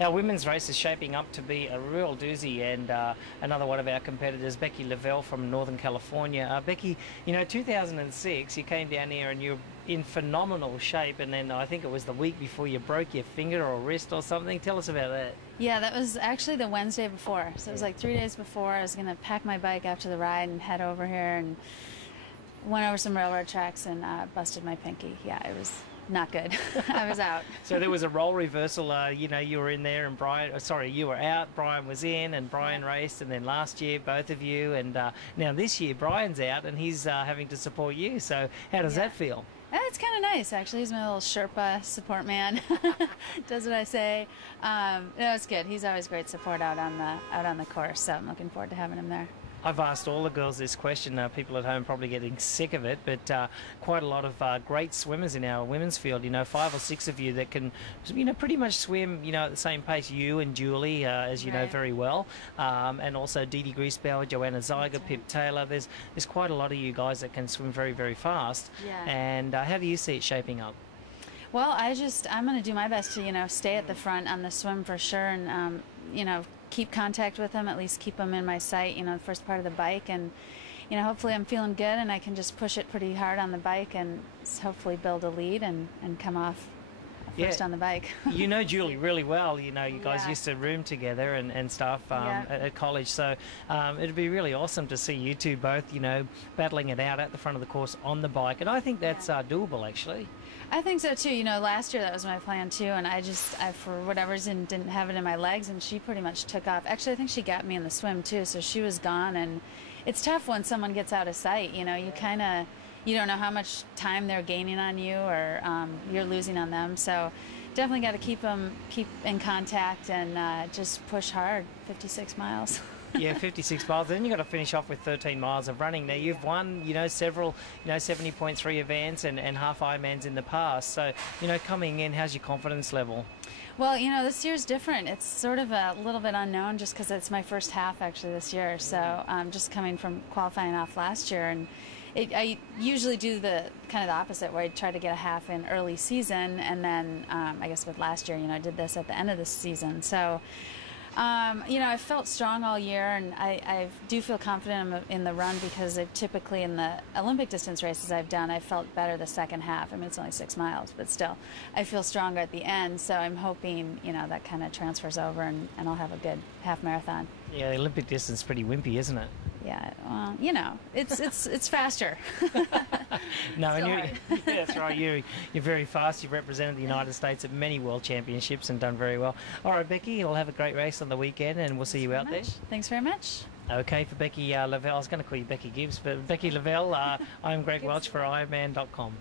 Our women's race is shaping up to be a real doozy, and another one of our competitors, Becky Lavelle from Northern California. Becky, 2006, you came down here and you're in phenomenal shape, and then I think it was the week before you broke your finger or wrist or something. Tell us about that. Yeah, that was actually the Wednesday before. So it was like 3 days before. I was going to pack my bike after the ride and head over here, and went over some railroad tracks and busted my pinky. Yeah, it was not good. I was out. So there was a role reversal. You were in there, and you were out. Brian was in, and Brian raced. And then last year, both of you, and now this year, Brian's out, and he's having to support you. So how does that feel? It's kind of nice, actually. He's my little Sherpa support man. Does what I say. It's good. He's always great support out on the course. So I'm looking forward to having him there. I've asked all the girls this question. People at home probably getting sick of it, but quite a lot of great swimmers in our women's field. 5 or 6 of you that can, pretty much swim, at the same pace. You and Julie, as you know very well, and also Dee Dee Griesbauer, Joanna Zeiger, Pip Taylor. There's quite a lot of you guys that can swim very, very fast. Yeah. And how do you see it shaping up? Well, I'm going to do my best to, stay at the front on the swim for sure, and, keep contact with them, at least keep them in my sight, the first part of the bike, and, hopefully I'm feeling good and I can just push it pretty hard on the bike and hopefully build a lead and come off first on the bike. You know Julie really well. You guys used to room together and stuff at college, so it'd be really awesome to see you two both, battling it out at the front of the course on the bike, and I think that's doable, actually. I think so too. Last year that was my plan too, and I for whatever reason didn't have it in my legs, and she pretty much took off. Actually, I think she got me in the swim too, so she was gone, and it's tough when someone gets out of sight. You don't know how much time they're gaining on you, or you're losing on them. So definitely got to keep in contact and just push hard. 56 miles. Yeah, 56 miles. Then you've got to finish off with 13 miles of running. Now, you've won, several, 70.3 events and half Ironmans in the past. So, coming in, how's your confidence level? Well, this year's different. It's sort of a little bit unknown just because it's my first half, actually, this year. So, just coming from qualifying off last year. And I usually do the kind of the opposite, where I try to get a half in early season. And then, I guess with last year, I did this at the end of the season. So, I felt strong all year, and I do feel confident in the run because I've typically, in the Olympic distance races I've done, I felt better the second half. I mean, it's only 6 miles, but still, I feel stronger at the end. So I'm hoping, that kind of transfers over, and I'll have a good half marathon. Yeah, the Olympic distance is pretty wimpy, isn't it? Yeah, well, it's faster. No, and that's right. You're very fast. You've represented the United States at many World Championships and done very well. All right, Becky, you'll have a great race on the weekend, and we'll see you out there. Thanks very much. Okay, for Becky Lavelle, I was going to call you Becky Gibbs, but Becky Lavelle, I'm Greg Welch for Ironman.com.